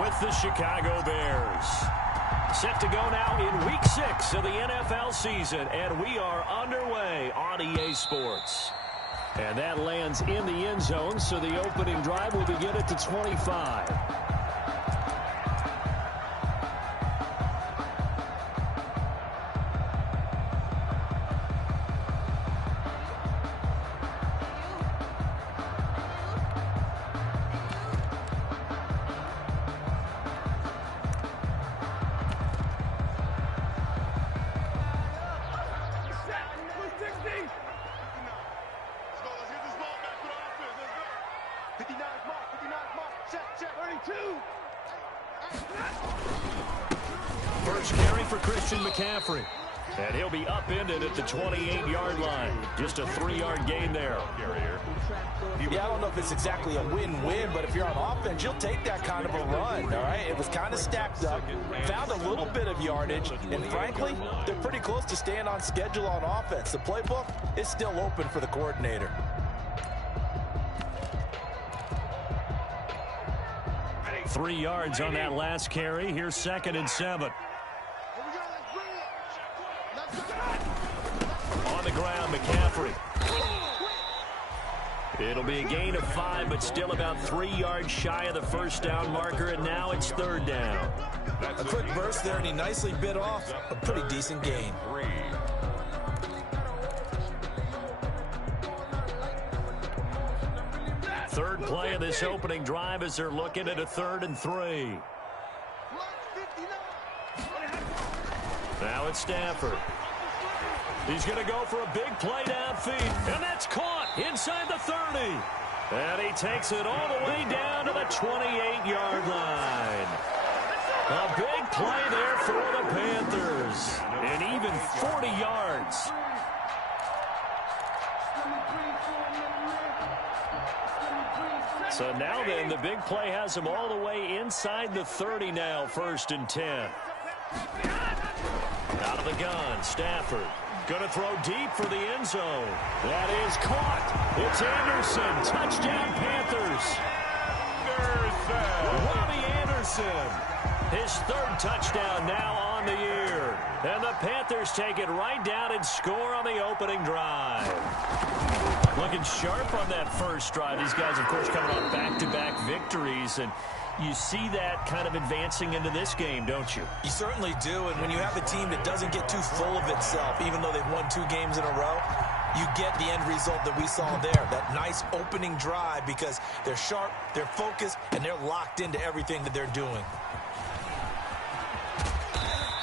with the Chicago Bears. Set to go now in Week 6 of the NFL season, and we are underway on EA Sports. And that lands in the end zone, so the opening drive will begin at the 25. First carry for Christian McCaffrey. And he'll be upended at the 28-yard line. Just a 3-yard gain there. Yeah, I don't know if it's exactly a win-win, but if you're on offense, you'll take that kind of a run, all right? It was kind of stacked up, found a little bit of yardage, and frankly, they're pretty close to staying on schedule on offense. The playbook is still open for the coordinator. Three yards on that last carry. Here's 2nd and 7. On the ground, McCaffrey. It'll be a gain of 5, but still about 3 yards shy of the first down marker, and now it's 3rd down. A quick burst there, and he nicely bit off a pretty decent gain. Third play of this opening drive as they're looking at a 3rd and 3. Now it's Stafford. He's going to go for a big play downfield, and that's caught inside the 30. And he takes it all the way down to the 28-yard line. A big play there for the Panthers, and even 40 yards. So now then, the big play has him all the way inside the 30 now, 1st and 10. Out of the gun, Stafford. Going to throw deep for the end zone. That is caught. It's Anderson. Touchdown, Panthers. Robbie Anderson. His 3rd touchdown now on the year. And the Panthers take it right down and score on the opening drive. Looking sharp on that first drive. These guys, of course, coming off back-to-back victories, and you see that kind of advancing into this game, don't you? You certainly do, and when you have a team that doesn't get too full of itself, even though they've won 2 games in a row, you get the end result that we saw there, that nice opening drive, because they're sharp, they're focused, and they're locked into everything that they're doing.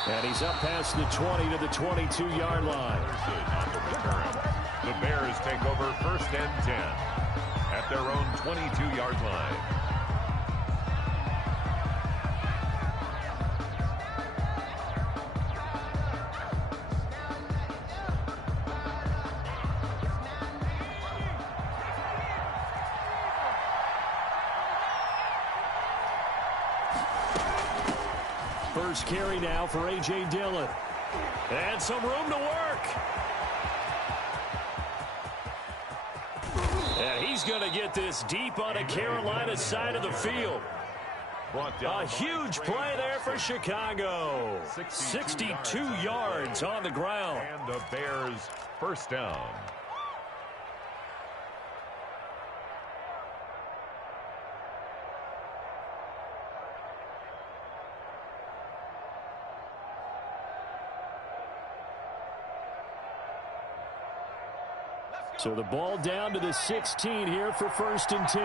And he's up past the 20 to the 22-yard line. The Bears take over 1st and 10 at their own 22-yard line. First carry now for A.J. Dillon. And some room to work. And he's going to get this deep on the Carolina side of the field. A huge play there for Chicago. 62 yards on the ground. And the Bears' 1st down. So the ball down to the 16 here for 1st and 10.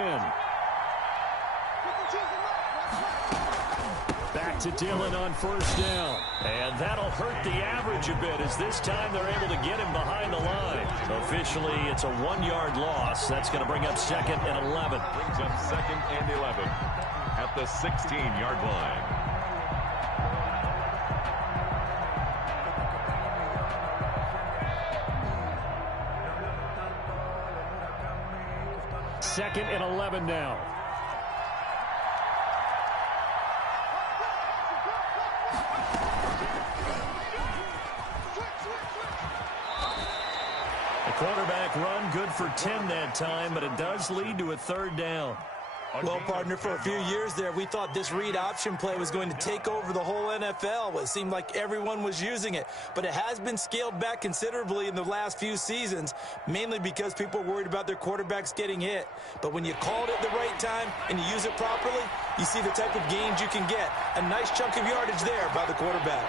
Back to Dillon on 1st down. And that'll hurt the average a bit, as this time they're able to get him behind the line. Officially, it's a 1-yard loss. That's going to bring up 2nd and 11. Brings up 2nd and 11 at the 16-yard line. Second and 11 now. The quarterback run good for 10 that time, but it does lead to a 3rd down. Well, partner, for a few years there, we thought this read option play was going to take over the whole NFL. It seemed like everyone was using it, but it has been scaled back considerably in the last few seasons, mainly because people are worried about their quarterbacks getting hit. But when you call it at the right time and you use it properly, you see the type of gains you can get. A nice chunk of yardage there by the quarterback.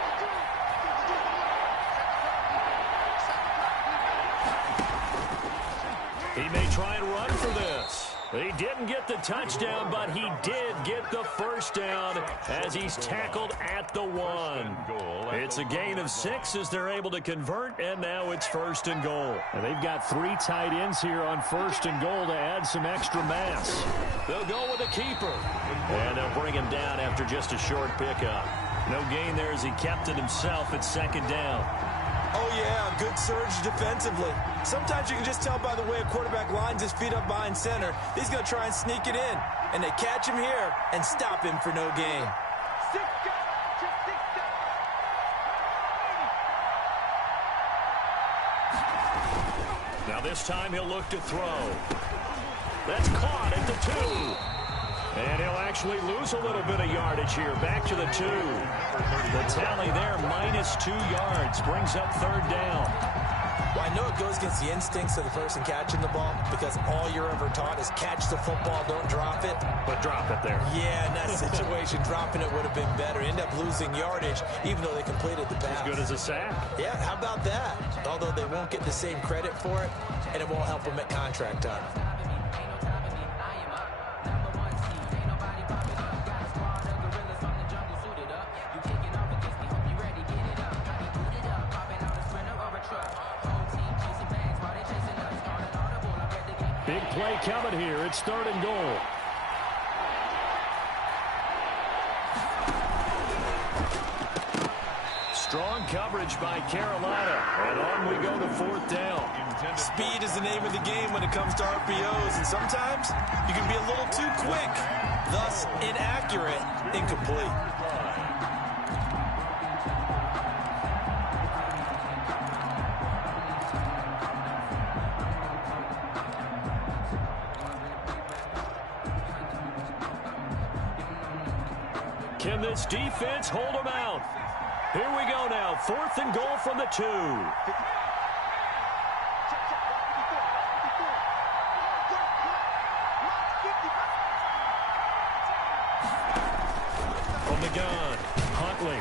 He may try and run for this. He didn't get the touchdown, but he did get the first down as he's tackled at the 1. It's a gain of 6 as they're able to convert, and now it's 1st and goal. And they've got 3 tight ends here on 1st and goal to add some extra mass. They'll go with a keeper, and they'll bring him down after just a short pickup. No gain there as he kept it himself at 2nd down. Oh, yeah, good surge defensively. Sometimes you can just tell by the way a quarterback lines his feet up behind center. He's going to try and sneak it in, and they catch him here and stop him for no gain. Now this time he'll look to throw. That's caught at the 2. And he'll actually lose a little bit of yardage here. Back to the 2. The tally there, minus 2 yards. Brings up 3rd down. Well, I know it goes against the instincts of the person catching the ball because all you're ever taught is catch the football, don't drop it. But drop it there. Yeah, in that situation, dropping it would have been better. End up losing yardage, even though they completed the pass. As good as a sack. Yeah, how about that? Although they won't get the same credit for it, and it won't help them at contract time. Big play coming here. It's 3rd and goal. Strong coverage by Carolina. And on we go to 4th down. Speed is the name of the game when it comes to RPOs, and sometimes you can be a little too quick, thus inaccurate, incomplete. Can this defense hold them out? Here we go now. 4th and goal from the 2. From the gun, Huntley.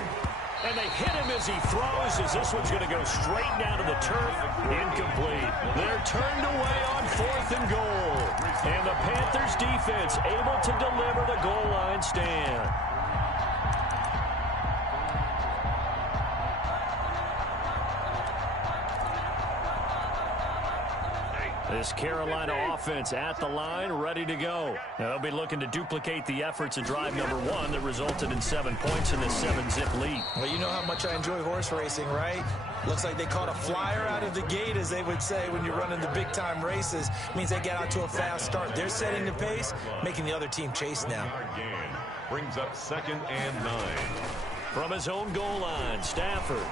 And they hit him as he throws, as this one's going to go straight down to the turf. Incomplete. They're turned away on 4th and goal. And the Panthers defense able to deliver the goal line stand. This Carolina offense at the line, ready to go. Now they'll be looking to duplicate the efforts of drive number 1 that resulted in 7 points in this 7-zip lead. Well, you know how much I enjoy horse racing, right? Looks like they caught a flyer out of the gate, as they would say when you're running the big-time races. Means they get out to a fast start. They're setting the pace, making the other team chase now. Brings up 2nd and 9. From his own goal line, Stafford.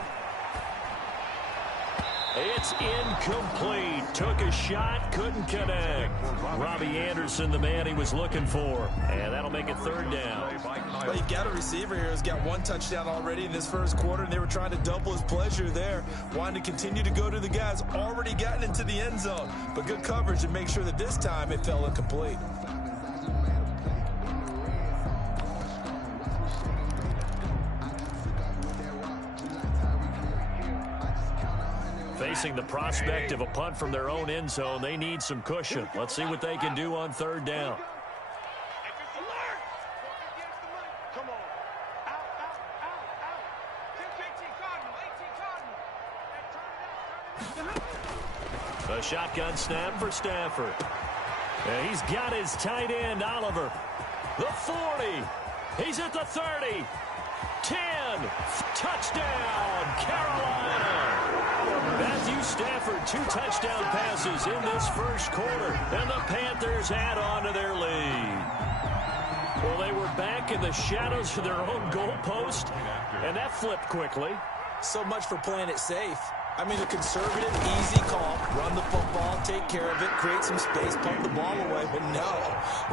It's incomplete. Took a shot, couldn't connect. Robbie Anderson, the man he was looking for. And that'll make it 3rd down. Well, you've got a receiver here who's got 1 touchdown already in this 1st quarter, and they were trying to double his pleasure there. Wanting to continue to go to the guys already gotten into the end zone. But good coverage to make sure that this time it fell incomplete. Facing the prospect of a punt from their own end zone, they need some cushion. Let's see what they can do on 3rd down. A shotgun snap for Stafford. And he's got his tight end, Oliver. The 40. He's at the 30. 10. Touchdown, Carolina. Matthew Stafford, 2 touchdown passes in this 1st quarter. And the Panthers add on to their lead. Well, they were back in the shadows of their own goalpost, and that flipped quickly. So much for playing it safe. I mean, a conservative, easy call. Run the football, take care of it, create some space, pump the ball away. But no,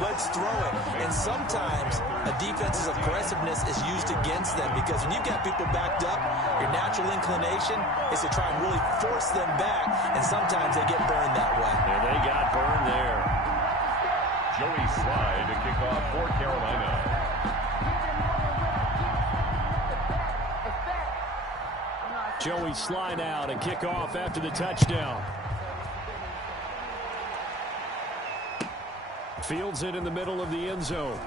let's throw it. And sometimes a defense's aggressiveness is used against them because when you've got people backed up, your natural inclination is to try and really force them back. And sometimes they get burned that way. And they got burned there. Joey Slye to kick off for Carolina. Joey Slye now to kick off after the touchdown. Fields it in the middle of the end zone.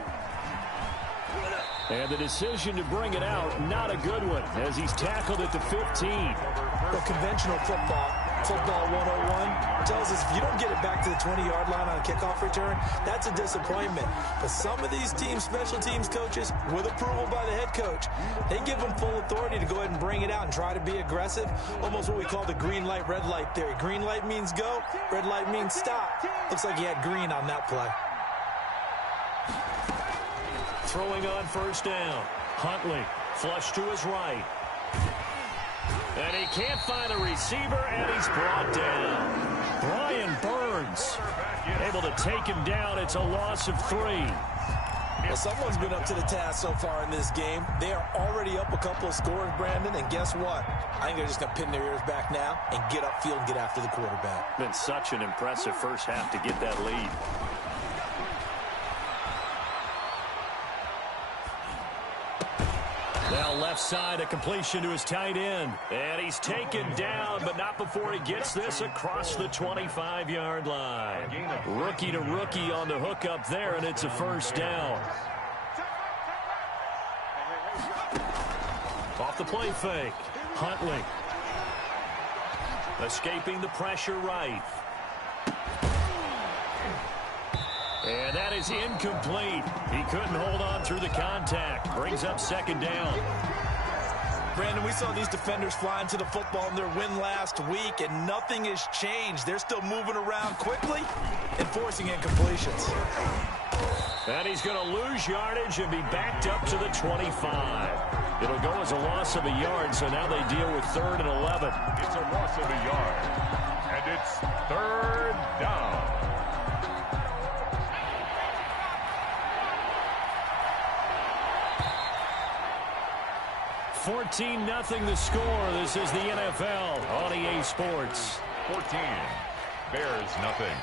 And the decision to bring it out, not a good one, as he's tackled at the 15. Well, conventional football 101, tells us if you don't get it back to the 20-yard line on a kickoff return, that's a disappointment. But some of these teams, special teams coaches, with approval by the head coach, they give them full authority to go ahead and bring it out and try to be aggressive, almost what we call the green light, red light theory. Green light means go, red light means stop. Looks like he had green on that play. Throwing on first down. Huntley, flush to his right. And he can't find a receiver, and he's brought down. Brian Burns able to take him down. It's a loss of 3. Well, someone's been up to the task so far in this game. They are already up a couple of scores, Brandon, and guess what? I think they're just going to pin their ears back now and get upfield and get after the quarterback. Been such an impressive first half to get that lead. Now left side, a completion to his tight end. And he's taken down, but not before he gets this across the 25-yard line. Rookie to rookie on the hook up there, and it's a first down. Off the play fake. Huntley. Escaping the pressure right. And that is incomplete. He couldn't hold on through the contact. Brings up second down. Brandon, we saw these defenders flying to the football in their win last week, and nothing has changed. They're still moving around quickly and forcing incompletions. And he's going to lose yardage and be backed up to the 25. It'll go as a loss of a yard, so now they deal with 3rd and 11. It's a loss of a yard, and it's 3rd down. 14-0 the score. This is the NFL on EA Sports. 14. Bears nothing.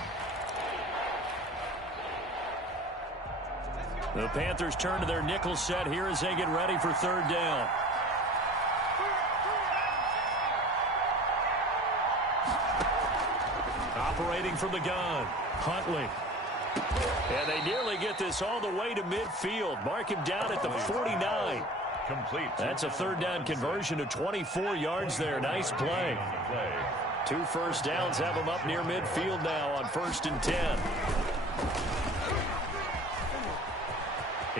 The Panthers turn to their nickel set here as they get ready for 3rd down. Operating from the gun, Huntley. And they nearly get this all the way to midfield. Mark him down at the 49. Complete. That's a 3rd down conversion of 24 yards there. Nice play. 2 first downs have him up near midfield now on 1st and 10.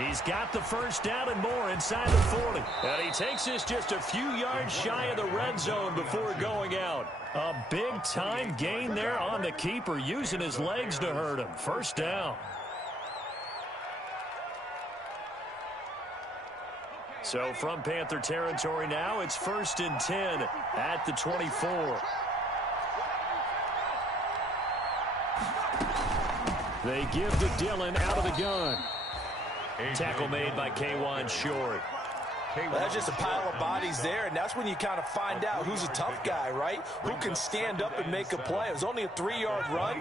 He's got the first down and more inside the 40. And he takes this just a few yards shy of the red zone before going out. A big-time gain there on the keeper, using his legs to hurt him. First down. So from Panther territory now, it's 1st and 10 at the 24. They give to Dillon out of the gun. Tackle made by K'Wan Short. Well, that's just a pile of bodies there, and that's when you kind of find out who's a tough guy, right? Who can stand up and make a play. It was only a 3-yard run,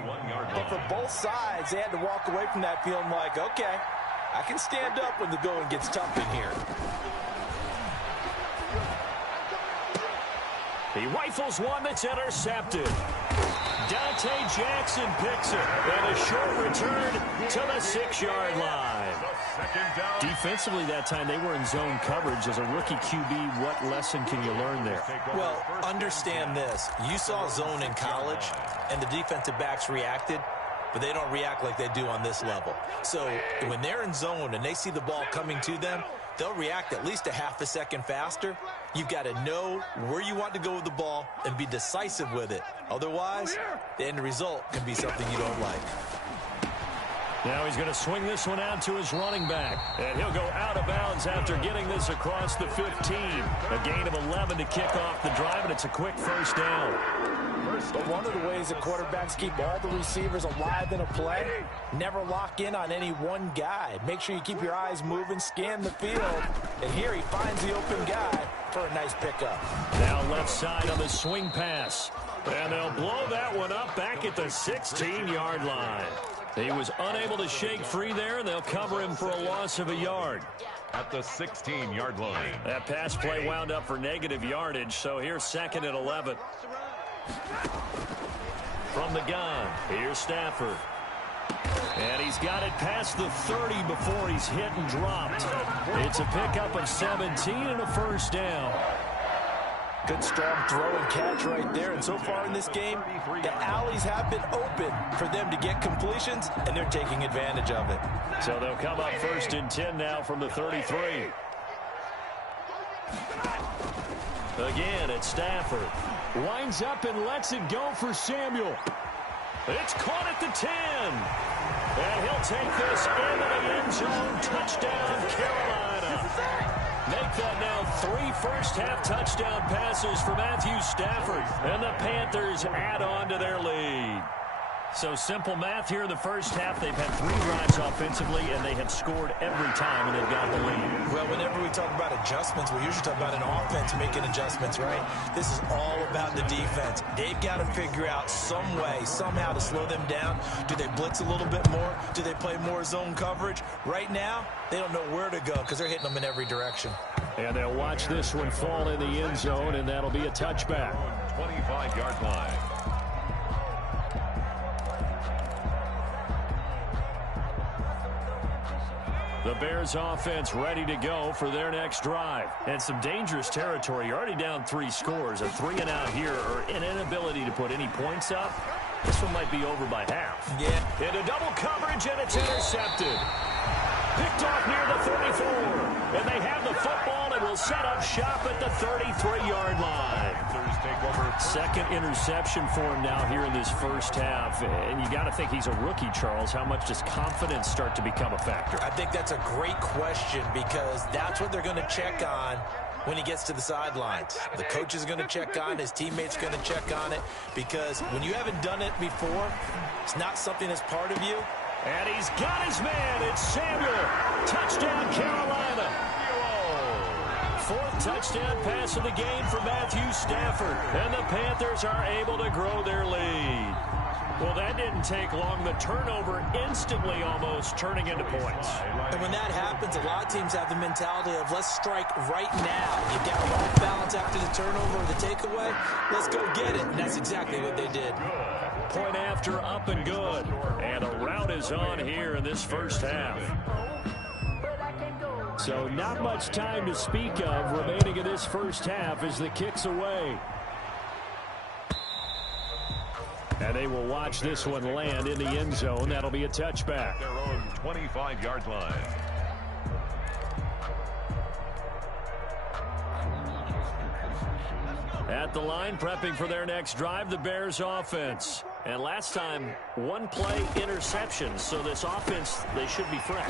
but for both sides, they had to walk away from that feeling like, okay, I can stand up when the going gets tough in here. He rifles one that's intercepted. Dante Jackson picks it. And a short return to the 6-yard line. Defensively that time, they were in zone coverage. As a rookie QB, what lesson can you learn there? Well, understand this. You saw zone in college, and the defensive backs reacted, but they don't react like they do on this level. So when they're in zone and they see the ball coming to them, they'll react at least a half a second faster. You've got to know where you want to go with the ball and be decisive with it. Otherwise, the end result can be something you don't like. Now he's going to swing this one out to his running back. And he'll go out of bounds after getting this across the 15. A gain of 11 to kick off the drive, and it's a quick first down. But one of the ways that quarterbacks keep all the receivers alive in a play, never lock in on any one guy. Make sure you keep your eyes moving, scan the field. And here he finds the open guy for a nice pickup. Now left side on the swing pass. And they'll blow that one up back at the 16-yard line. He was unable to shake free there, and they'll cover him for a loss of a yard. At the 16-yard line. That pass play wound up for negative yardage, so here's 2nd and 11. From the gun, here's Stafford. And he's got it past the 30 before he's hit and dropped. It's a pickup of 17 and a first down. Good strong throw and catch right there. And so far in this game, the alleys have been open for them to get completions, and they're taking advantage of it. So they'll come up 1st and 10 now from the 33. Again, it's Stafford. Winds up and lets it go for Samuel. It's caught at the 10. And he'll take this into the end zone. Touchdown, Carolina. Make that now 3 first-half touchdown passes for Matthew Stafford. And the Panthers add on to their lead. So simple math here in the first half. They've had 3 drives offensively, and they have scored every time, and they've got the lead. Well, whenever we talk about adjustments, we usually talk about an offense making adjustments, right? This is all about the defense. They've got to figure out some way, somehow to slow them down. Do they blitz a little bit more? Do they play more zone coverage? Right now, they don't know where to go because they're hitting them in every direction. And they'll watch this one fall in the end zone, and that'll be a touchback. 25-yard line. The Bears offense ready to go for their next drive. And some dangerous territory. You're already down 3 scores. A 3 and out here, or an inability to put any points up. This one might be over by half. Yeah. Into double coverage, and it's intercepted. Picked off near the 34. And they have the football and will set up shop at the 33-yard line. Take over. 2nd interception for him now here in this first half. And you got to think he's a rookie, Charles. How much does confidence start to become a factor? I think that's a great question because that's what they're going to check on when he gets to the sidelines. The coach is going to check on it. His teammates are going to check on it because when you haven't done it before, it's not something that's part of you. And he's got his man. It's Samuel. Touchdown, Carolina. 4th touchdown pass of the game for Matthew Stafford. And the Panthers are able to grow their lead. Well, that didn't take long. The turnover instantly almost turning into points. And when that happens, a lot of teams have the mentality of let's strike right now. You've got a off balance after the turnover or the takeaway. Let's go get it. And that's exactly what they did. Point after, up and good. And a rout is on here in this first half. So not much time to speak of remaining in this first half as the kick's away. And they will watch this one land in the end zone. That'll be a touchback. Their own 25-yard line. At the line, prepping for their next drive, the Bears offense. And last time, 1 play interception. So this offense, they should be fresh.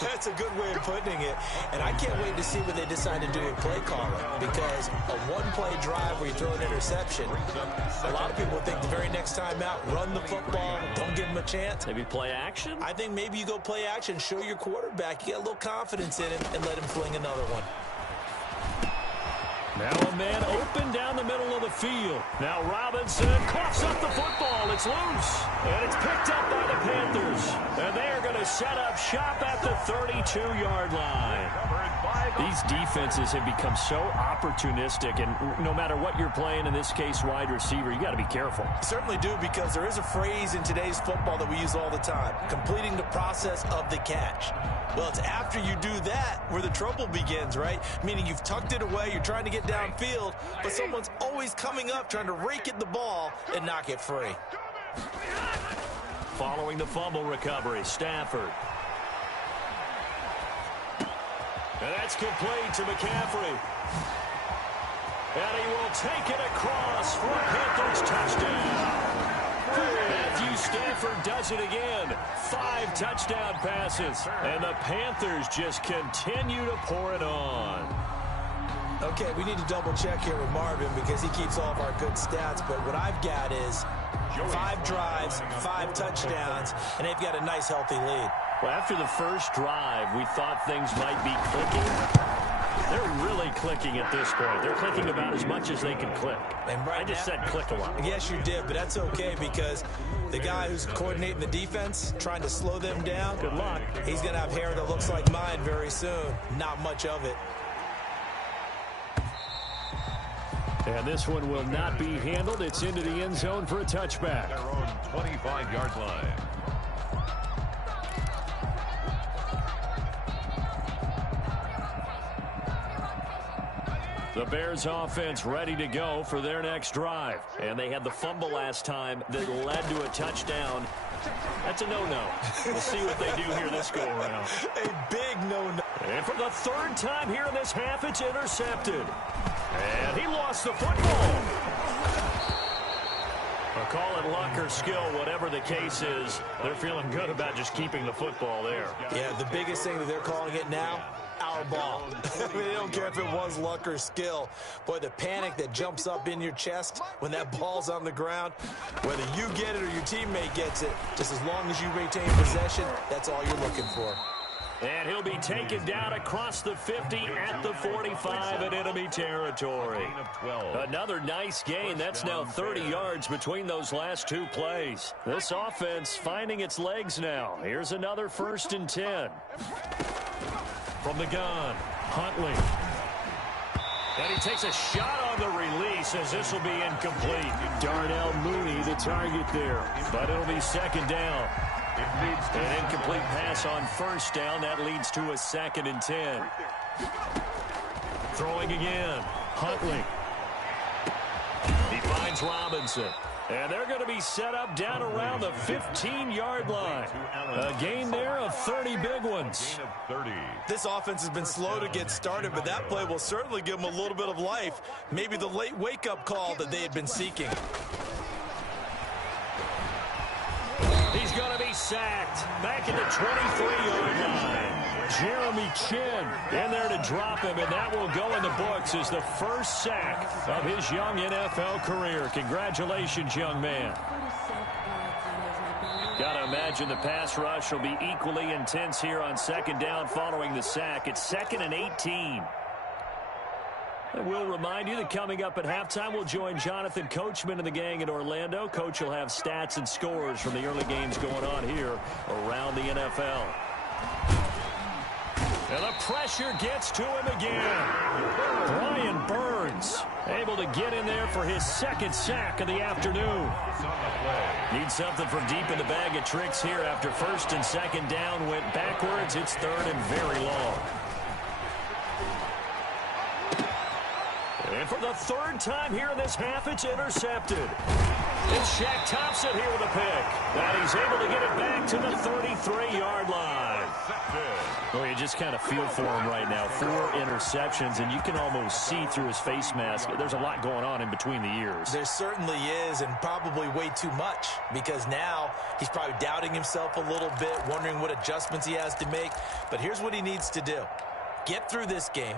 That's a good way of putting it. And I can't wait to see what they decide to do with play calling. Because a 1-play drive where you throw an interception, a lot of people think the very next time out, run the football, don't give them a chance. Maybe play action? I think maybe you go play action, show your quarterback, you get a little confidence in him, and let him fling another one. Now a man open down the middle of the field. Now Robinson coughs up the football. It's loose. And it's picked up by the Panthers. And they are going to set up shop at the 32-yard line. These defenses have become so opportunistic, and no matter what you're playing, in this case wide receiver, you got to be careful. Certainly do, because there is a phrase in today's football that we use all the time, completing the process of the catch. Well, it's after you do that where the trouble begins, right? Meaning you've tucked it away, you're trying to get downfield, but someone's always coming up trying to rake at the ball and knock it free. Following the fumble recovery, Stafford. And that's complete to McCaffrey. And he will take it across for a Panthers touchdown. Matthew Stafford does it again. 5 touchdown passes. And the Panthers just continue to pour it on. Okay, we need to double check here with Marvin because he keeps all of our good stats. But what I've got is 5 drives, 5 touchdowns, and they've got a nice, healthy lead. Well, after the first drive, we thought things might be clicking. They're really clicking at this point. They're clicking about as much as they can click. And right I just said click a lot. Yes, you did, but that's okay because the guy who's coordinating the defense, trying to slow them down, good luck. He's going to have hair that looks like mine very soon. Not much of it. And this one will not be handled. It's into the end zone for a touchback. Their own 25-yard line. The Bears offense ready to go for their next drive. And they had the fumble last time that led to a touchdown. That's a no-no. We'll see what they do here this go-around. A big no-no. And for the 3rd time here in this half, it's intercepted. And he lost the football. I'll call it luck or skill, whatever the case is. They're feeling good about just keeping the football there. Yeah, the biggest thing that they're calling it now, our ball. I mean, they don't care if it was luck or skill. Boy, the panic that jumps up in your chest when that ball's on the ground, whether you get it or your teammate gets it, just as long as you retain possession, that's all you're looking for. And he'll be taken down across the 50 at the 45 in enemy territory. Another nice gain. That's now 30 yards between those last 2 plays. This offense finding its legs now. Here's another 1st and 10. From the gun, Huntley. And he takes a shot on the release as this will be incomplete. Darnell Mooney, the target there. But it'll be 2nd down. An incomplete pass on 1st down. That leads to a 2nd and 10. Throwing again. Huntley. He finds Robinson. And they're going to be set up down around the 15-yard line. A gain there of 30 big ones. This offense has been slow to get started, but that play will certainly give them a little bit of life. Maybe the late wake-up call that they had been seeking. He's going to be sacked back at the 23-yard line. Jeremy Chin in there to drop him, and that will go in the books as the first sack of his young NFL career. Congratulations, young man. Got to imagine the pass rush will be equally intense here on 2nd down following the sack. It's 2nd and 18. I will remind you that coming up at halftime, we'll join Jonathan Coachman and the gang in Orlando. Coach will have stats and scores from the early games going on here around the NFL. And the pressure gets to him again. Brian Burns able to get in there for his 2nd sack of the afternoon. Needs something from deep in the bag of tricks here after 1st and 2nd down went backwards. It's 3rd and very long. And for the 3rd time here in this half, it's intercepted. It's Shaq Thompson here with a pick. And he's able to get it back to the 33-yard line. Well, you just kind of feel for him right now. 4 interceptions, and you can almost see through his face mask. There's a lot going on in between the ears. There certainly is, and probably way too much, because now he's probably doubting himself a little bit, wondering what adjustments he has to make. But here's what he needs to do. Get through this game.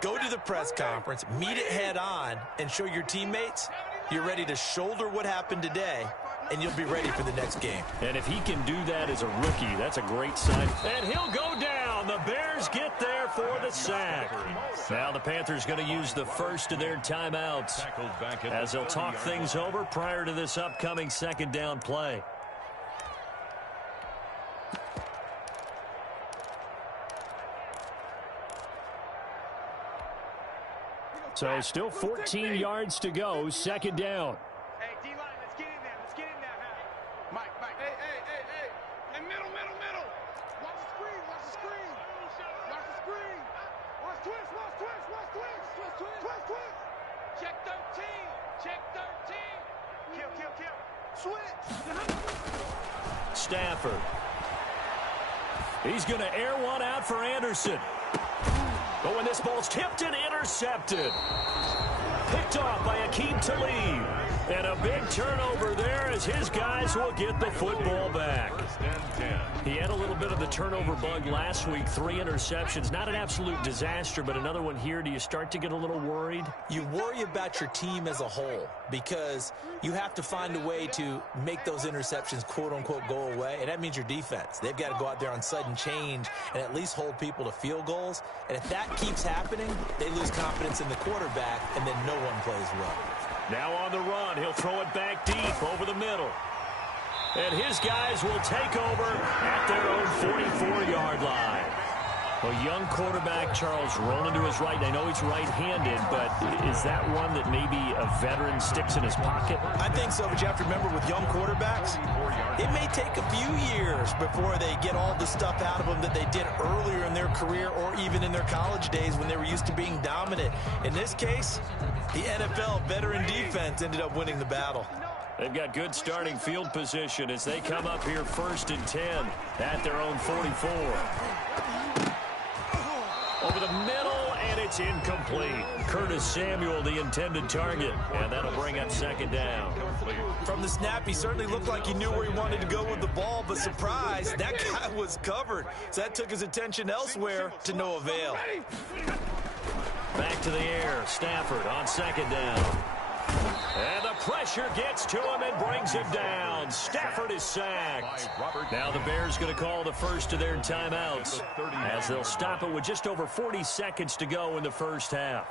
Go to the press conference, meet it head on, and show your teammates you're ready to shoulder what happened today, and you'll be ready for the next game. And if he can do that as a rookie, that's a great sign. And he'll go down. The Bears get there for the sack. Now the Panthers going to use the first of their timeouts as they'll talk things over prior to this upcoming 2nd down play. So still 14 yards to go, 2nd down. Hey, D-line, let's get in there. Let's get in there, huh? Mike. Hey. Hey, middle. Watch the screen. Watch the screen. Watch twist. Check 13. Kill. Switch. Stafford. He's going to air one out for Anderson. But when this ball's tipped and intercepted. Picked off by Akeem Talib. And a big turnover there as his guys will get the football back. He had a little bit of the turnover bug last week, 3 interceptions. Not an absolute disaster, but another one here. Do you start to get a little worried? You worry about your team as a whole because you have to find a way to make those interceptions, quote-unquote, go away, and that means your defense. They've got to go out there on sudden change and at least hold people to field goals. And if that keeps happening, they lose confidence in the quarterback, and then no one plays well. Now on the run, he'll throw it back deep over the middle. And his guys will take over at their own 44-yard line. A young quarterback, Charles, rolling to his right. I know he's right-handed, but is that one that maybe a veteran sticks in his pocket? I think so, but you have to remember with young quarterbacks, it may take a few years before they get all the stuff out of them that they did earlier in their career or even in their college days when they were used to being dominant. In this case, the NFL veteran defense ended up winning the battle. They've got good starting field position as they come up here 1st and 10 at their own 44. Over the middle, and it's incomplete. Curtis Samuel, the intended target, and that'll bring up 2nd down. From the snap, he certainly looked like he knew where he wanted to go with the ball, but surprise, that guy was covered. So that took his attention elsewhere to no avail. Back to the air, Stafford on 2nd down. And the pressure gets to him and brings him down. Stafford is sacked. Now the Bears going to call the first of their timeouts as they'll stop it with just over 40 seconds to go in the first half.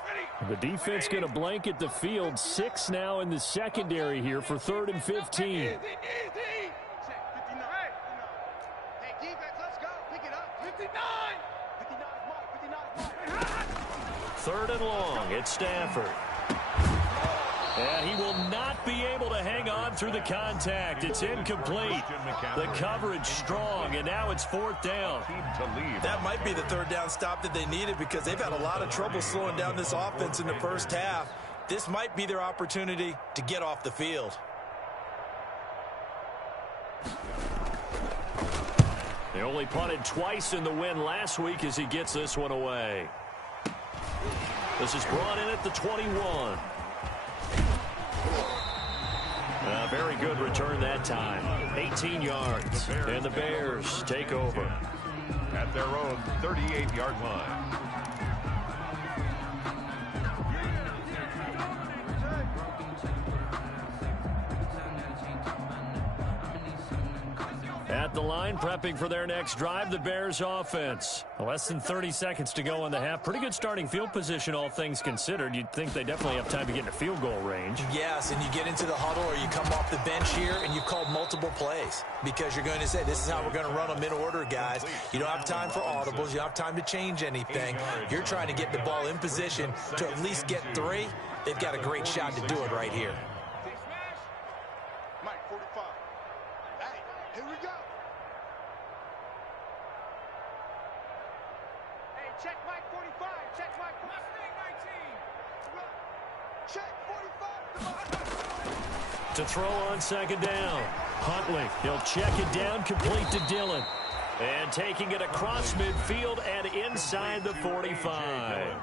The defense going to blanket the field. 6 now in the secondary here for 3rd and 15. 3rd and long. It's Stafford. And he will not be able to hang on through the contact. It's incomplete. The coverage strong, and now it's 4th down. That might be the 3rd down stop that they needed because they've had a lot of trouble slowing down this offense in the first half. This might be their opportunity to get off the field. They only punted twice in the win last week as he gets this one away. This is brought in at the 21. Very good return that time. 18 yards. And the Bears take over at their own 38-yard line. At the line, prepping for their next drive, the Bears offense. Less than 30 seconds to go in the half. Pretty good starting field position, all things considered. You'd think they definitely have time to get into field goal range. Yes, and you get into the huddle or you come off the bench here and you've called multiple plays because you're going to say, this is how we're going to run them in order, guys. You don't have time for audibles. You don't have time to change anything. You're trying to get the ball in position to at least get 3. They've got a great shot to do it right here. Mike, 45. Hey, here we go. Hey, check Mike 45. Check Mike 45. Check 45. To throw on 2nd down. Huntley, he'll check it down, complete to Dillon. And taking it across midfield and inside the 45.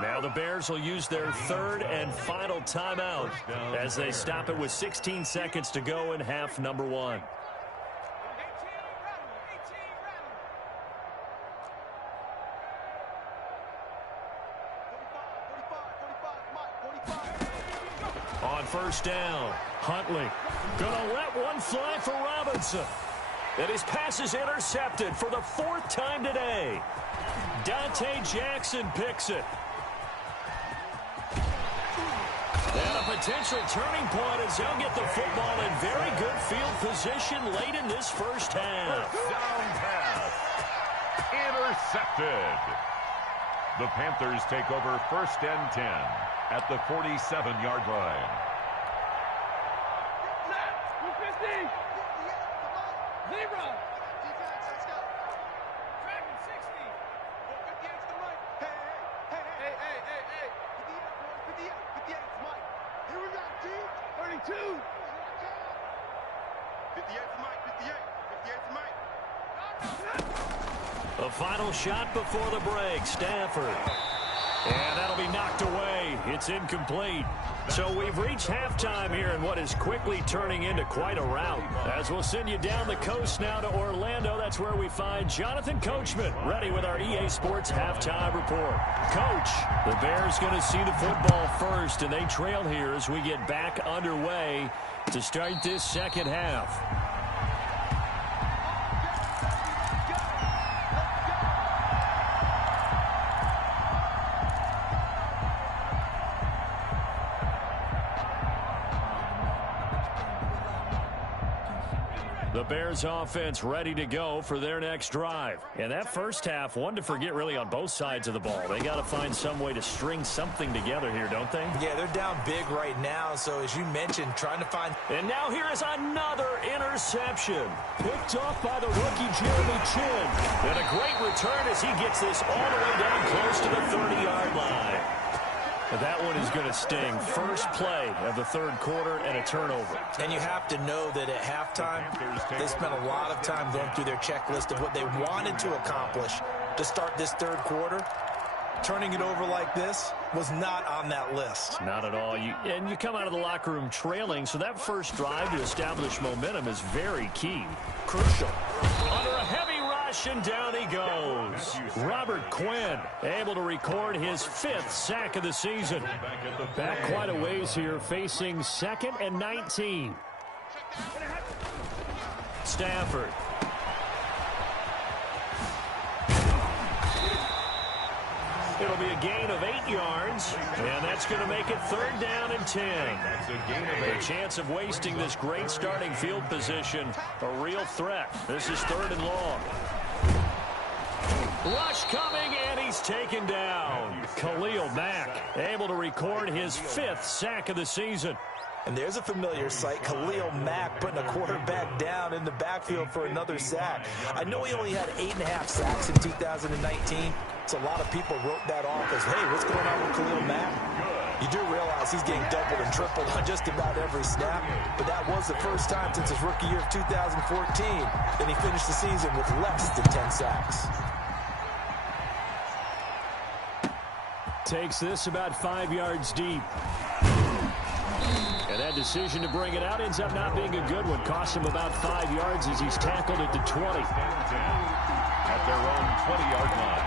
Now the Bears will use their 3rd and final timeout as they stop it with 16 seconds to go in half number 1. On 1st down, Huntley gonna let one fly for Robinson. And his pass is intercepted for the 4th time today. Dante Jackson picks it. And a potential turning point as they'll get the football in very good field position late in this first half. Down pass. Intercepted. The Panthers take over 1st and 10 at the 47-yard line. A final shot before the break. Stafford. And that'll be knocked away. It's incomplete. So we've reached halftime here in what is quickly turning into quite a rout. As we'll send you down the coast now to Orlando, that's where we find Jonathan Coachman ready with our EA Sports halftime report. Coach, the Bears going to see the football first, and they trail here as we get back underway to start this second half. The Bears offense ready to go for their next drive. And that first half, one to forget really on both sides of the ball. They got to find some way to string something together here, don't they? Yeah, they're down big right now. So as you mentioned, trying to find. And now here is another interception. Picked off by the rookie Jeremy Chin. And a great return as he gets this all the way down close to the 30-yard line. That one is going to sting. First play of the third quarter and a turnover. And you have to know that at halftime, they spent a lot of time going through their checklist of what they wanted to accomplish to start this third quarter. Turning it over like this was not on that list. Not at all. And you come out of the locker room trailing, so that first drive to establish momentum is very key. Crucial. Under a heavy rush, and down he goes. Robert Quinn able to record his 5th sack of the season. Back quite a ways here, facing 2nd and 19. Stafford. It'll be a gain of 8 yards, and that's going to make it 3rd down and 10. The chance of wasting this great starting field position, a real threat. This is 3rd and long. Rush coming, and he's taken down. Khalil Mack able to record his 5th sack of the season. And there's a familiar sight, Khalil Mack putting a quarterback down in the backfield for another sack. I know he only had 8.5 sacks in 2019, so a lot of people wrote that off as, hey, what's going on with Khalil Mack? You do realize he's getting doubled and tripled on just about every snap, but that was the first time since his rookie year of 2014 that he finished the season with less than 10 sacks. Takes this about 5 yards deep. And that decision to bring it out ends up not being a good one. Costs him about 5 yards as he's tackled at the 20. At their own 20-yard line.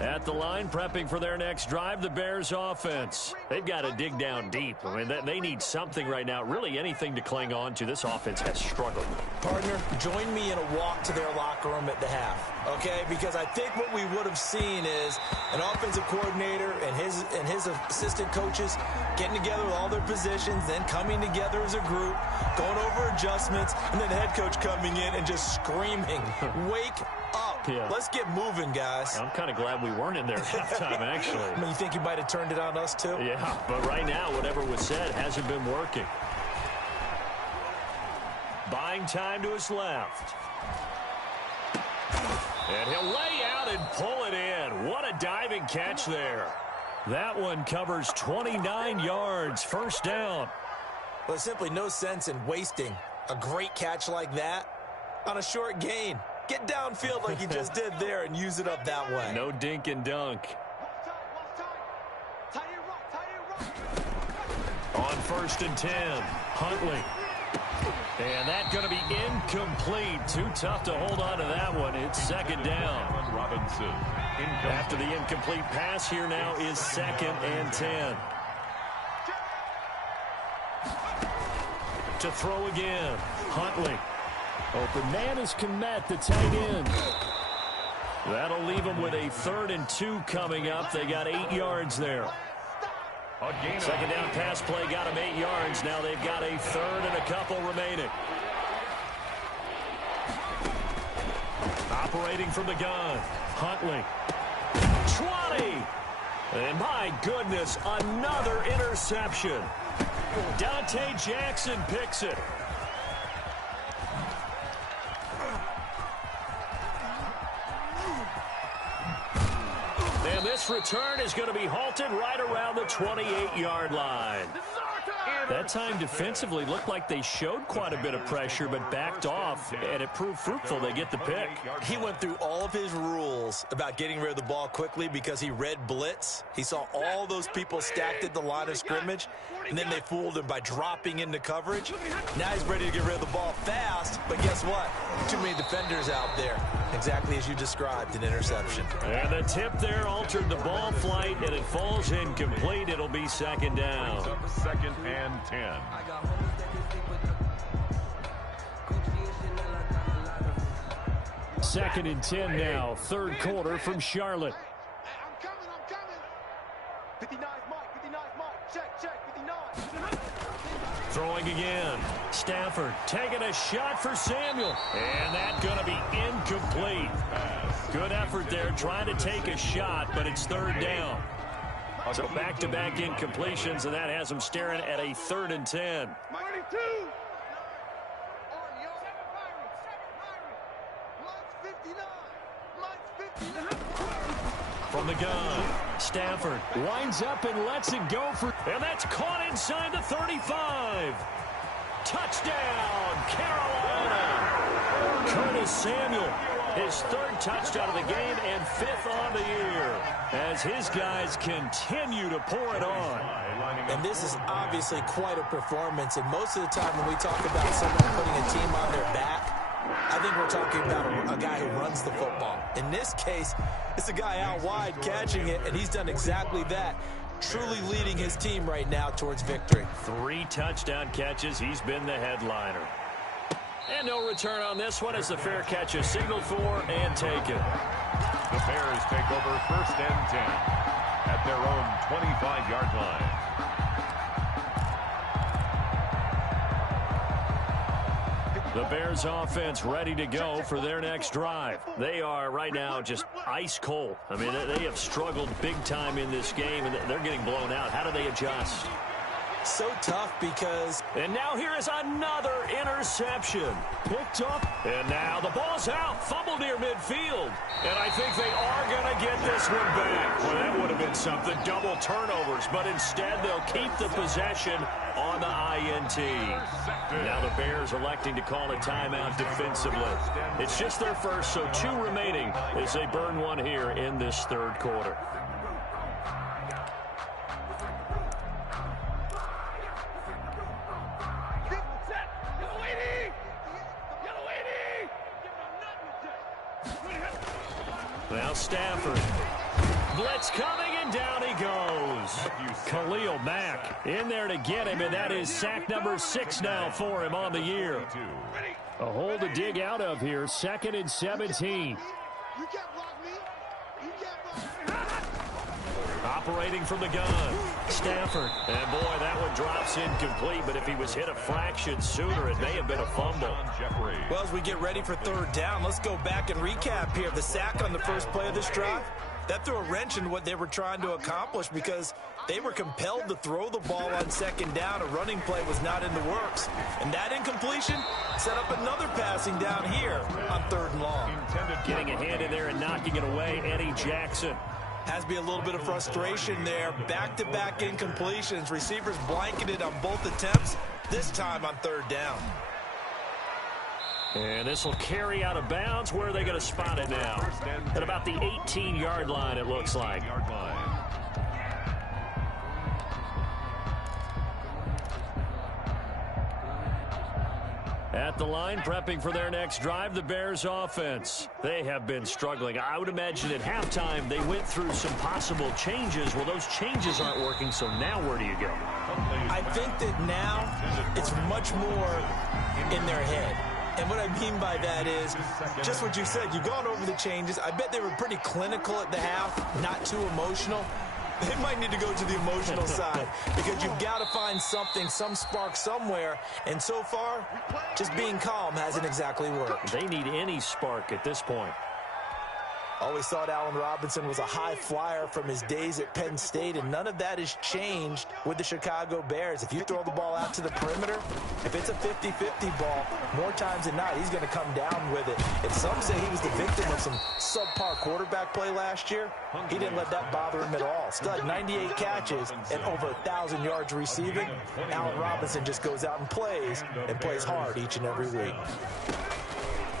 At the line, prepping for their next drive, the Bears offense. They've got to dig down deep. I mean, they need something right now, really anything to cling on to. This offense has struggled. Partner, join me in a walk to their locker room at the half, okay? Because I think what we would have seen is an offensive coordinator and his assistant coaches getting together with all their positions, then coming together as a group, going over adjustments, and then the head coach coming in and just screaming, wake up. Yeah. Let's get moving, guys. I'm kind of glad we weren't in there at halftime, actually. I mean, you think you might have turned it on us, too? Yeah, but right now, whatever was said hasn't been working. Buying time to his left. And he'll lay out and pull it in. What a diving catch there. That one covers 29 yards. First down. Well, there's simply no sense in wasting a great catch like that on a short gain. Get downfield like you just did there and use it up that way. No dink and dunk. On 1st and 10, Huntley. And that's going to be incomplete. Too tough to hold on to that one. It's 2nd down. Robinson. After the incomplete pass, here now is 2nd and 10. To throw again, Huntley. Open man is Kmet, the tight end. That'll leave them with a 3rd and 2 coming up. They got 8 yards there. Second down pass play got them 8 yards. Now they've got a 3rd and a couple remaining. Operating from the gun, Huntley. 20. And my goodness, another interception. Dante Jackson picks it. And this return is going to be halted right around the 28-yard line. That time defensively looked like they showed quite a bit of pressure but backed off, and it proved fruitful. They get the pick. He went through all of his rules about getting rid of the ball quickly because he read blitz. He saw all those people stacked at the line of scrimmage, and then they fooled him by dropping into coverage. Now he's ready to get rid of the ball fast, but guess what? Too many defenders out there. Exactly as you described, an interception. And the tip there altered the ball flight, and it falls incomplete. It'll be second down. 2nd and 10. Second and 10 now, third quarter from Charlotte. I'm coming. 59 Mike, check, 59. Throwing again. Stafford taking a shot for Samuel. And that's going to be incomplete. Good effort there trying to take a shot, but it's third down. So back-to-back incompletions, and that has them staring at a 3rd and 10. 22. From the gun, Stafford winds up and lets it go for, and that's caught inside the 35. Touchdown, Carolina. Curtis Samuel, his 3rd touchdown of the game and 5th on the year, as his guys continue to pour it on. And this is obviously quite a performance, and most of the time when we talk about someone putting a team on their back, I think we're talking about a guy who runs the football. In this case, it's a guy out wide catching it, and he's done exactly that, truly leading his team right now towards victory. 3 touchdown catches. He's been the headliner. And no return on this one as the fair catch is signaled for and taken. The Bears take over 1st and 10 at their own 25-yard line. The Bears offense ready to go for their next drive. They are right now just ice cold. I mean, they have struggled big time in this game, and they're getting blown out. How do they adjust? So tough because... And now here is another interception. Picked up, and now the ball's out. Fumble near midfield. And I think they are going to get this one back. Well, that would have been something. Double turnovers, but instead they'll keep the possession on the INT. Now the Bears electing to call a timeout defensively. It's just their first, so 2 remaining as they burn one here in this 3rd quarter. Now Stafford. Blitz coming, and down he goes. Khalil Mack in there to get him, and that is sack number 6 now for him on the year. A hole to dig out of here, 2nd and 17. Operating from the gun, Stafford. And boy, that one drops incomplete, but if he was hit a fraction sooner, it may have been a fumble. Well, as we get ready for 3rd down, let's go back and recap here. The sack on the first play of this drive, that threw a wrench in what they were trying to accomplish because they were compelled to throw the ball on 2nd down. A running play was not in the works. And that incompletion set up another passing down here on 3rd and long. Getting a hand in there and knocking it away, Eddie Jackson. Has to be a little bit of frustration there. Back-to-back incompletions. Receivers blanketed on both attempts, this time on 3rd down. And this will carry out of bounds. Where are they going to spot it now? At about the 18-yard line, it looks like. At the line, prepping for their next drive, the Bears offense. They have been struggling. I would imagine at halftime they went through some possible changes. Well, those changes aren't working, so now where do you go? I think that now it's much more in their head. And what I mean by that is just what you said. You've gone over the changes. I bet they were pretty clinical at the half, not too emotional. They might need to go to the emotional side because you've got to find something, some spark somewhere. And so far, just being calm hasn't exactly worked. They need any spark at this point. Always thought Allen Robinson was a high flyer from his days at Penn State, and none of that has changed with the Chicago Bears. If you throw the ball out to the perimeter, if it's a 50-50 ball, more times than not, he's going to come down with it. And some say he was the victim of some subpar quarterback play last year. He didn't let that bother him at all. Still had 98 catches and over 1,000 yards receiving. Allen Robinson just goes out and plays hard each and every week.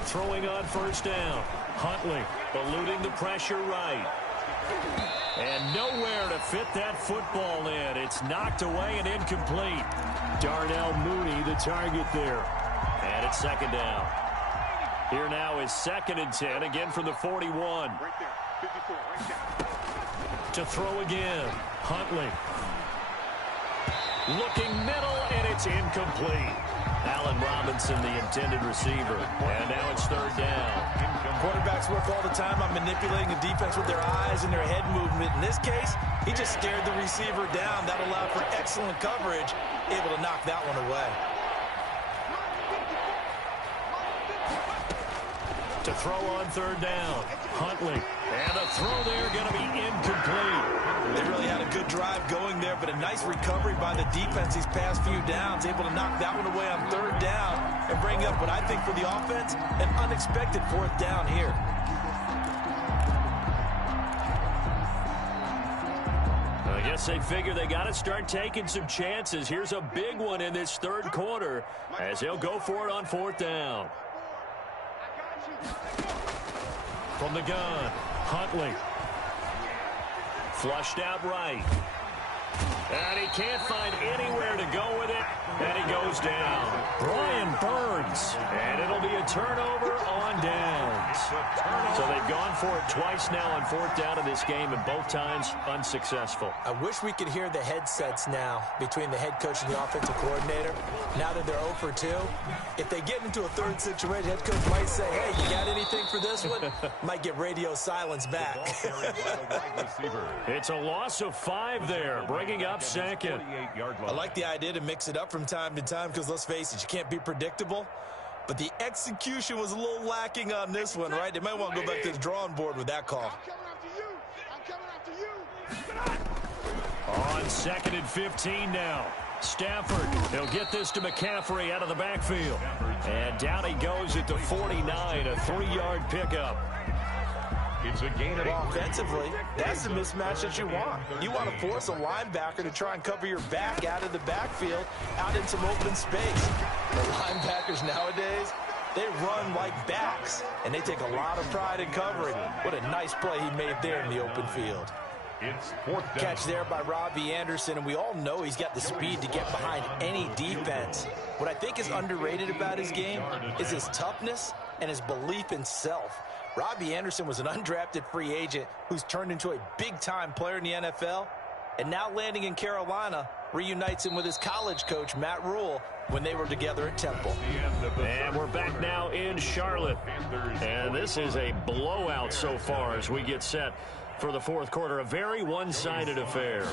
Throwing on first down. Huntley eluding the pressure right. And nowhere to fit that football in. It's knocked away and incomplete. Darnell Mooney the target there. And it's second down. Here now is 2nd and 10, again from the 41. Right there, 54, right there. To throw again. Huntley. Looking middle, and it's incomplete. Allen Robinson, the intended receiver. And now it's 3rd down. Quarterbacks work all the time on manipulating the defense with their eyes and their head movement. In this case, he just stared the receiver down. That allowed for excellent coverage, able to knock that one away. To throw on 3rd down. Huntley. And a throw there going to be incomplete. They really had a good drive going there, but a nice recovery by the defense these past few downs, able to knock that one away on 3rd down and bring up what I think for the offense, an unexpected 4th down here. I guess they figure they got to start taking some chances. Here's a big one in this 3rd quarter as they'll go for it on 4th down. From the gun, Huntley. Flushed out right. And he can't find anywhere to go with it. And he goes down. Brian Burns. And it'll be a turnover on downs. So they've gone for it twice now on 4th down in this game, and both times unsuccessful. I wish we could hear the headsets now between the head coach and the offensive coordinator. Now that they're 0 for 2, if they get into a 3rd situation, head coach might say, hey, you got anything for this one? Might get radio silence back. It's a loss of 5 there, bringing up 2nd. I like the idea to mix it up from time to time because, let's face it, you can't be predictable. But the execution was a little lacking on this one, right? They might want to go back to the drawing board with that call. I'm coming after you. On 2nd and 15 now. Stafford, he'll get this to McCaffrey out of the backfield. And down he goes at the 49, a 3-yard pickup. It's a gain of 8. Offensively, that's the mismatch that you want. You want to force a linebacker to try and cover your back out of the backfield, out in some open space. The linebackers nowadays, they run like backs, and they take a lot of pride in covering. What a nice play he made there in the open field. It's 4th down. Catch there by Robbie Anderson, and we all know he's got the speed to get behind any defense. What I think is underrated about his game is his toughness and his belief in self. Robbie Anderson was an undrafted free agent who's turned into a big-time player in the NFL, and now landing in Carolina reunites him with his college coach, Matt Rule, when they were together at Temple. And we're back now in Charlotte. And this is a blowout so far as we get set for the 4th quarter. A very one-sided affair.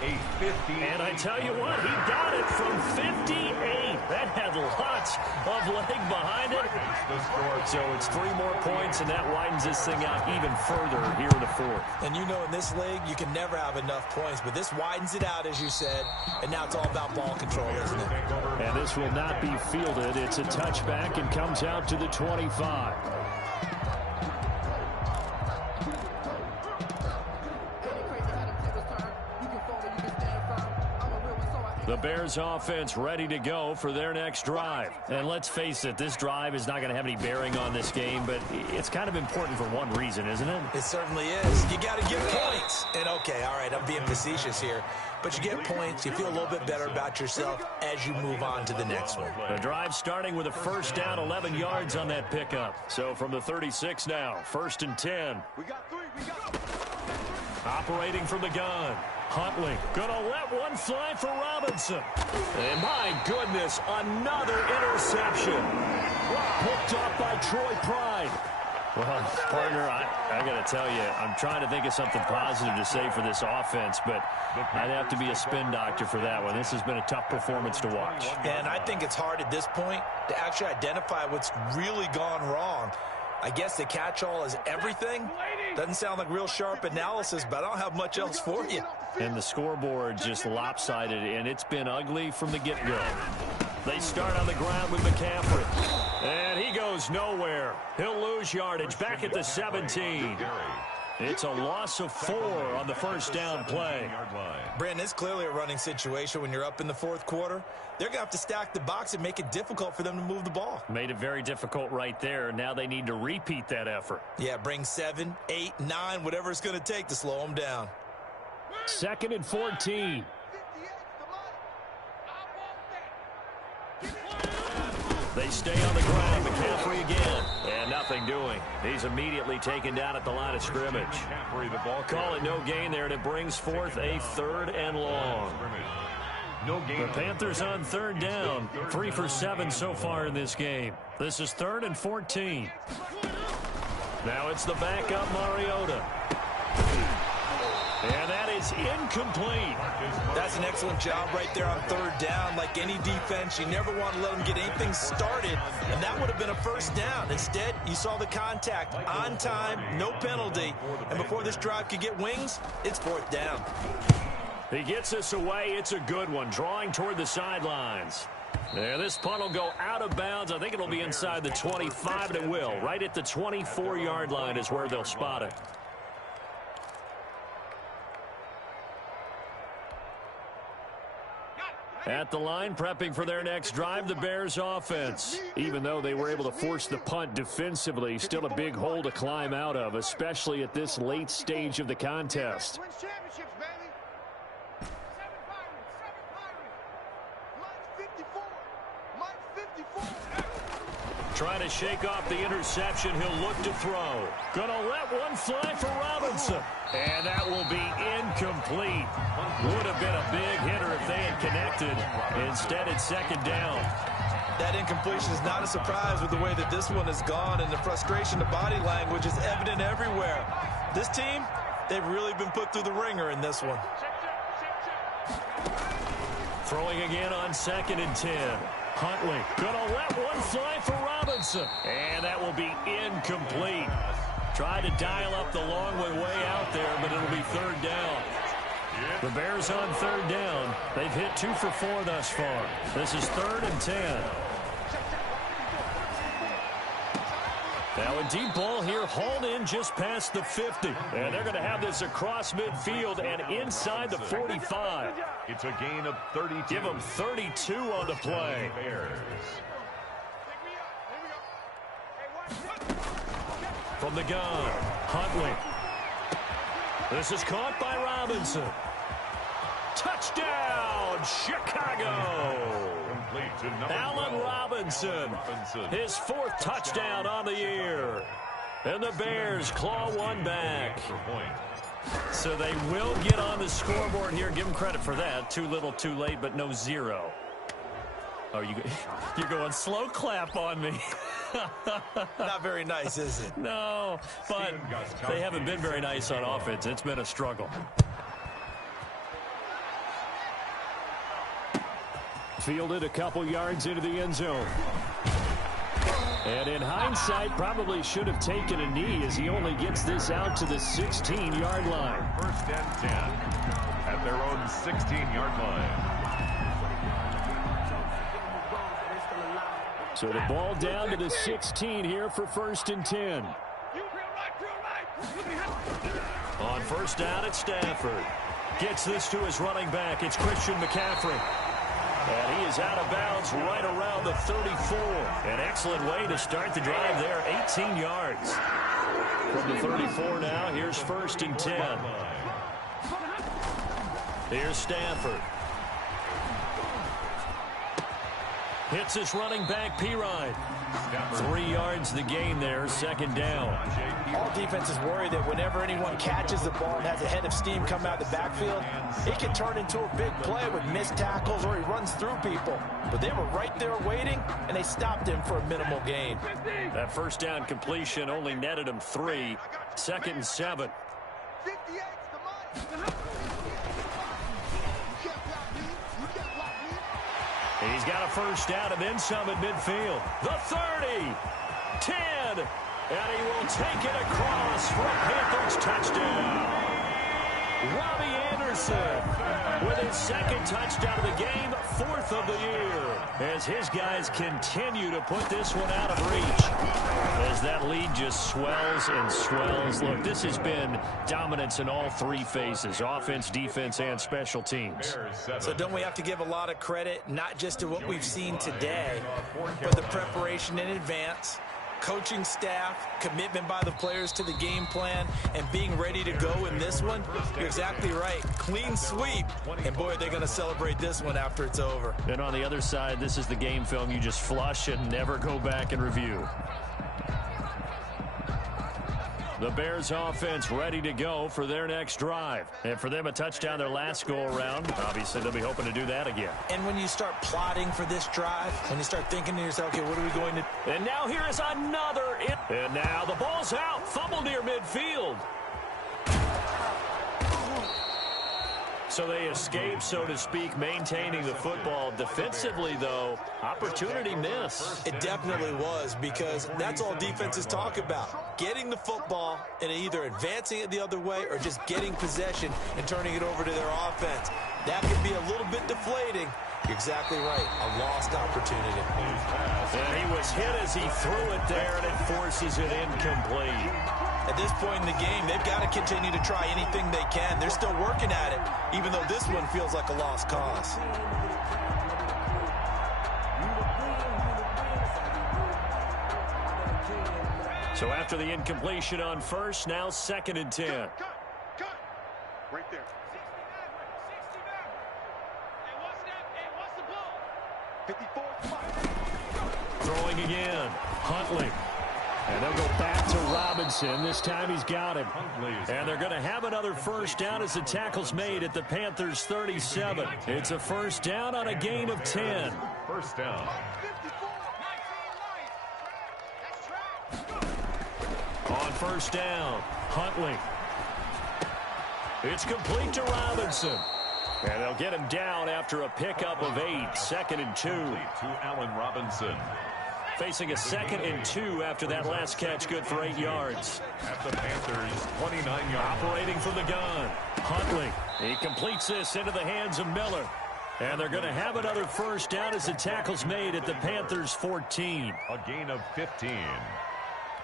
And I tell you what, he got it from 58. That had lots of leg behind it. So it's 3 more points, and that widens this thing out even further here in the 4th. And you know, in this league, you can never have enough points, but this widens it out, as you said, and now it's all about ball control, isn't it? And this will not be fielded. It's a touchback and comes out to the 25. The Bears offense ready to go for their next drive. And let's face it, this drive is not going to have any bearing on this game, but it's kind of important for one reason, isn't it? It certainly is. You got to get points. And okay, all right, I'm being facetious here, but you get points, you feel a little bit better about yourself as you move on to the next one. The drive starting with a first down, 11 yards on that pickup. So from the 36 now, 1st and 10. We got 3, we got 3. Operating from the gun. Huntley gonna let one fly for Robinson. And my goodness, another interception. Picked off by Troy Pride. Well, partner, I got to tell you, I'm trying to think of something positive to say for this offense, but I'd have to be a spin doctor for that one. This has been a tough performance to watch. And I think it's hard at this point to actually identify what's really gone wrong. I guess the catch-all is everything. Doesn't sound like real sharp analysis, but I don't have much else for you. And the scoreboard just lopsided, and it's been ugly from the get-go. They start on the ground with McCaffrey. And he goes nowhere. He'll lose yardage back at the 17. It's a loss of 4 on the first down play. Brandon, it's clearly a running situation when you're up in the fourth quarter. They're going to have to stack the box and make it difficult for them to move the ball. Made it very difficult right there. Now they need to repeat that effort. Yeah, bring 7, 8, 9, whatever it's going to take to slow them down. 2nd and 14. They stay on the ground. McCaffrey again. And nothing doing. He's immediately taken down at the line of scrimmage. Call it no gain there, and it brings forth a 3rd and long. The Panthers on 3rd down. 3 for 7 so far in this game. This is 3rd and 14. Now it's the backup Mariota. And that is incomplete. That's an excellent job right there on 3rd down. Like any defense, you never want to let them get anything started, and that would have been a first down. Instead, you saw the contact on time, no penalty, and before this drive could get wings, it's 4th down. He gets us away. It's a good one, drawing toward the sidelines. And this punt will go out of bounds. I think it'll be inside the 25, and it will. Right at the 24-yard line is where they'll spot it. At the line, prepping for their next drive, the Bears offense. Even though they were able to force the punt defensively, still a big hole to climb out of, especially at this late stage of the contest. Trying to shake off the interception. He'll look to throw. Gonna let one fly for Robinson. And that will be incomplete. Would have been a big hitter if they had connected. Instead, it's 2nd down. That incompletion is not a surprise with the way that this one has gone, and the frustration, the body language is evident everywhere. This team, they've really been put through the ringer in this one. Throwing again on 2nd and 10. Huntley gonna let one fly for Robinson. And that will be incomplete. Tried to dial up the long way out there, but it'll be 3rd down. The Bears on 3rd down. They've hit 2 for 4 thus far. This is 3rd and 10. Now a deep ball here, hauled in just past the 50. And they're going to have this across midfield and inside the 45. It's a gain of 32. Give them 32 on the play. From the gun, Huntley. This is caught by Robinson. Touchdown, Chicago! Allen Robinson, his 4th touchdown on the year. And the Bears claw one back. So they will get on the scoreboard here. Give them credit for that. Too little, too late, but no 0. Oh, you're going slow clap on me. Not very nice, is it? No, but they haven't been very nice on offense. It's been a struggle. Fielded a couple yards into the end zone. And in hindsight, probably should have taken a knee as he only gets this out to the 16-yard line. 1st and 10 at their own 16-yard line. So the ball down to the 16 here for 1st and 10. On 1st down, it's Stafford. Gets this to his running back. It's Christian McCaffrey. And he is out of bounds right around the 34. An excellent way to start the drive there. 18 yards. From the 34 now, here's 1st and 10. Here's Stafford. Hits his running back, Pirine. 3 yards the gain there, 2nd down. All defenses worry that whenever anyone catches the ball and has a head of steam come out of the backfield, it can turn into a big play with missed tackles or he runs through people. But they were right there waiting, and they stopped him for a minimal gain. That 1st down completion only netted him 3. 2nd and 7. He's got a 1st down and then some at midfield. The 30, 10, And he will take it across for a Panthers touchdown. Robbie Anderson with his second touchdown of the game, 4th of the year, as his guys continue to put this one out of reach. As that lead just swells and swells. Look, this has been dominance in all 3 phases, offense, defense, and special teams. So don't we have to give a lot of credit, not just to what we've seen today, but the preparation in advance, coaching staff, commitment by the players to the game plan, and being ready to go in this one? You're exactly right. Clean sweep. And, boy, they're going to celebrate this one after it's over. And on the other side, this is the game film you just flush and never go back and review. The Bears offense ready to go for their next drive. And for them, a touchdown their last go-around. Obviously, they'll be hoping to do that again. And when you start plotting for this drive, when you start thinking to yourself, okay, what are we going to do? And now here is another. And now the ball's out. Fumble near midfield. So they escape, so to speak, maintaining the football. Defensively, though, opportunity miss. It definitely was, because that's all defenses talk about. Getting the football and either advancing it the other way or just getting possession and turning it over to their offense. That can be a little bit deflating. You're exactly right. A lost opportunity. And he was hit as he threw it there, and it forces it incomplete. At this point in the game, they've got to continue to try anything they can. They're still working at it, even though this one feels like a lost cause. So after the incompletion on first, now 2nd and 10. Cut. Right there. 69. Hey, what's the ball? 54. Throwing again. Huntley. And they'll go back to Robinson. This time he's got him. And they're going to have another first down as the tackle's made at the Panthers' 37. It's a first down on a gain of 10. First down. On first down, Huntley. It's complete to Robinson. And they'll get him down after a pickup of 8. 2nd and 2. To Allen Robinson. Facing a 2nd and 2 after that last catch, good for 8 yards. At the Panthers' 29 yards. Operating from the gun, Huntley. He completes this into the hands of Miller. And they're going to have another first down as the tackle's made at the Panthers' 14. A gain of 15.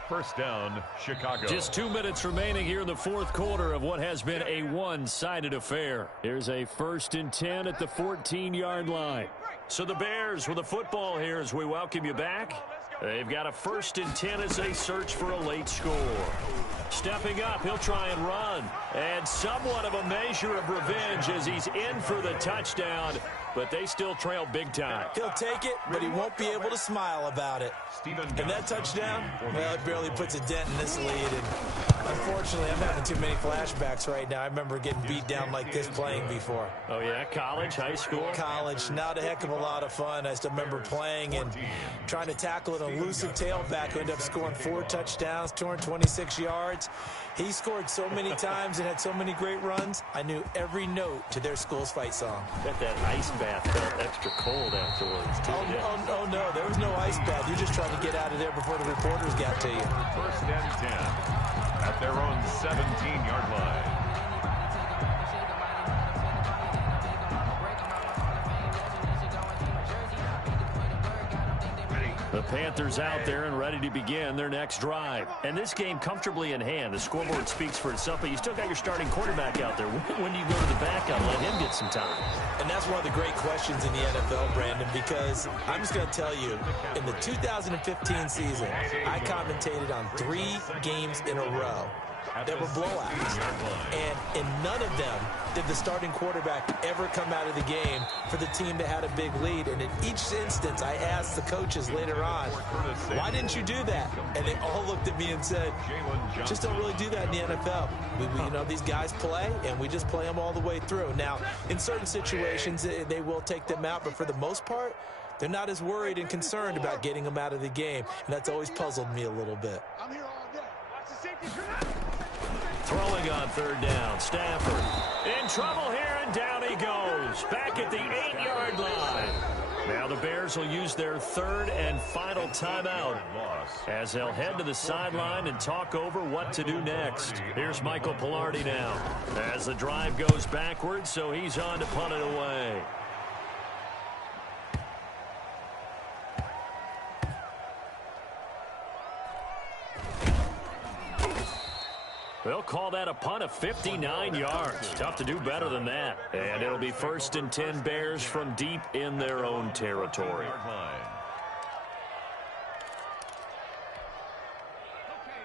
First down, Chicago. Just 2 minutes remaining here in the 4th quarter of what has been a one-sided affair. Here's a 1st and 10 at the 14-yard line. So the Bears with the football here as we welcome you back. They've got a 1st and 10 as they search for a late score. Stepping up, he'll try and run. And somewhat of a measure of revenge as he's in for the touchdown. But they still trail big time. He'll take it, but he won't be able to smile about it. And that touchdown, well, it barely puts a dent in this lead. And unfortunately, I'm having too many flashbacks right now. I remember getting beat down like this playing before. Oh, yeah? College, high school? College. Not a heck of a lot of fun. I still remember playing and trying to tackle an elusive tailback who ended up scoring 4 touchdowns, 226 yards. He scored so many times and had so many great runs, I knew every note to their school's fight song. Bet that ice bath felt extra cold afterwards, too. Oh, no, there was no ice bath. You just tried to get out of there before the reporters got to you. First and 10 at their own 17-yard line. The Panthers out there and ready to begin their next drive. And this game comfortably in hand. The scoreboard speaks for itself, but you still got your starting quarterback out there. When do you go to the backup and let him get some time? And that's one of the great questions in the NFL, Brandon, because I'm just going to tell you, in the 2015 season, I commentated on 3 games in a row that were blowouts. And in none of them did the starting quarterback ever come out of the game for the team that had a big lead. And in each instance, I asked the coaches later on, why didn't you do that? And they all looked at me and said, just don't really do that in the NFL. You know, these guys play, and we just play them all the way through. Now, in certain situations, they will take them out, but for the most part, they're not as worried and concerned about getting them out of the game. And that's always puzzled me a little bit. I'm here all day. Watch the safety. Throwing on 3rd down, Stafford in trouble here, and down he goes. Back at the 8-yard line. Now the Bears will use their third and final timeout as they'll head to the sideline and talk over what to do next. Here's Michael Pilardi now as the drive goes backwards, so he's on to punt it away. They'll call that a punt of 59 yards. Tough to do better than that. And it'll be 1st and 10 Bears from deep in their own territory.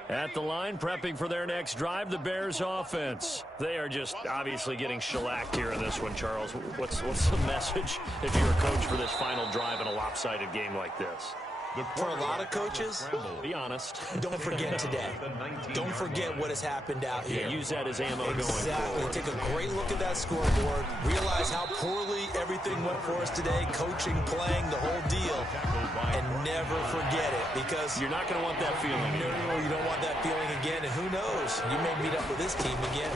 At the line, prepping for their next drive, the Bears offense. They are just obviously getting shellacked here in this one, Charles. What's the message if you're a coach for this final drive in a lopsided game like this? For a lot of coaches, be honest. Don't forget today. Don't forget what has happened out here. Yeah, use that as ammo going forward. Exactly. Take a great look at that scoreboard. Realize how poorly everything went for us today. Coaching, playing, the whole deal. And never forget it, because you're not going to want that feeling again. No, you don't want that feeling again. And who knows? You may meet up with this team again.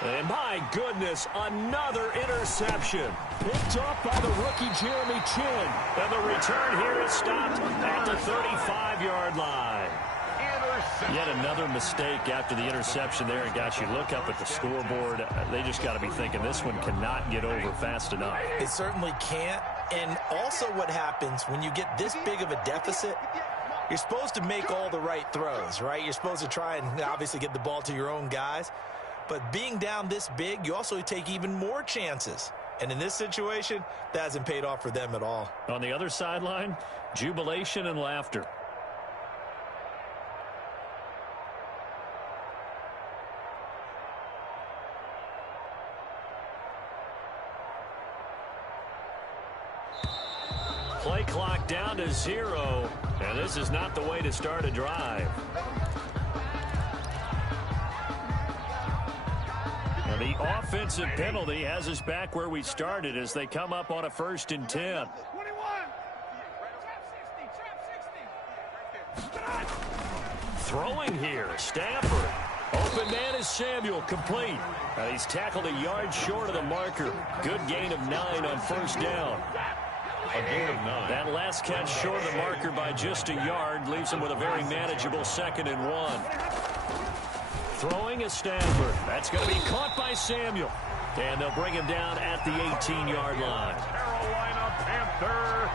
And my goodness, another interception. Picked off by the rookie Jeremy Chin. And the return here is stopped at the 35-yard line. Yet another mistake after the interception there. And gosh, you look up at the scoreboard, they just got to be thinking this one cannot get over fast enough. It certainly can't. And also what happens when you get this big of a deficit, you're supposed to make all the right throws, right? You're supposed to try and obviously get the ball to your own guys. But being down this big, you also take even more chances. And in this situation, that hasn't paid off for them at all. On the other sideline, jubilation and laughter. Play clock down to 0, and this is not the way to start a drive. The offensive penalty has us back where we started as they come up on a 1st and 10. Throwing here, Stafford. Open man is Samuel, complete. He's tackled a yard short of the marker. Good gain of 9 on 1st down. A gain of 9. That last catch short of the marker by just a yard leaves him with a very manageable 2nd and 1. Throwing is Stafford. That's going to be caught by Samuel. And they'll bring him down at the 18-yard line. Carolina Panther.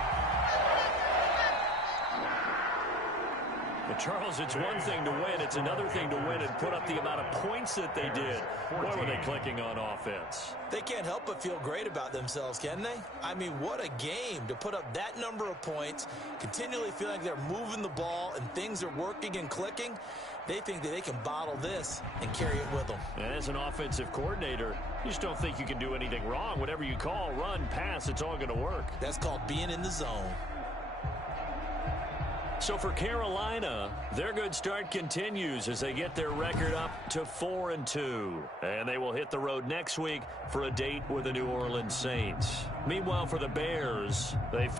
But, Charles, it's one thing to win. It's another thing to win and put up the amount of points that they did. Boy, were they clicking on offense. They can't help but feel great about themselves, can they? I mean, what a game to put up that number of points, continually feel like they're moving the ball and things are working and clicking. They think that they can bottle this and carry it with them. And as an offensive coordinator, you just don't think you can do anything wrong. Whatever you call, run, pass, it's all going to work. That's called being in the zone. So for Carolina, their good start continues as they get their record up to 4-2. And they will hit the road next week for a date with the New Orleans Saints. Meanwhile, for the Bears, they've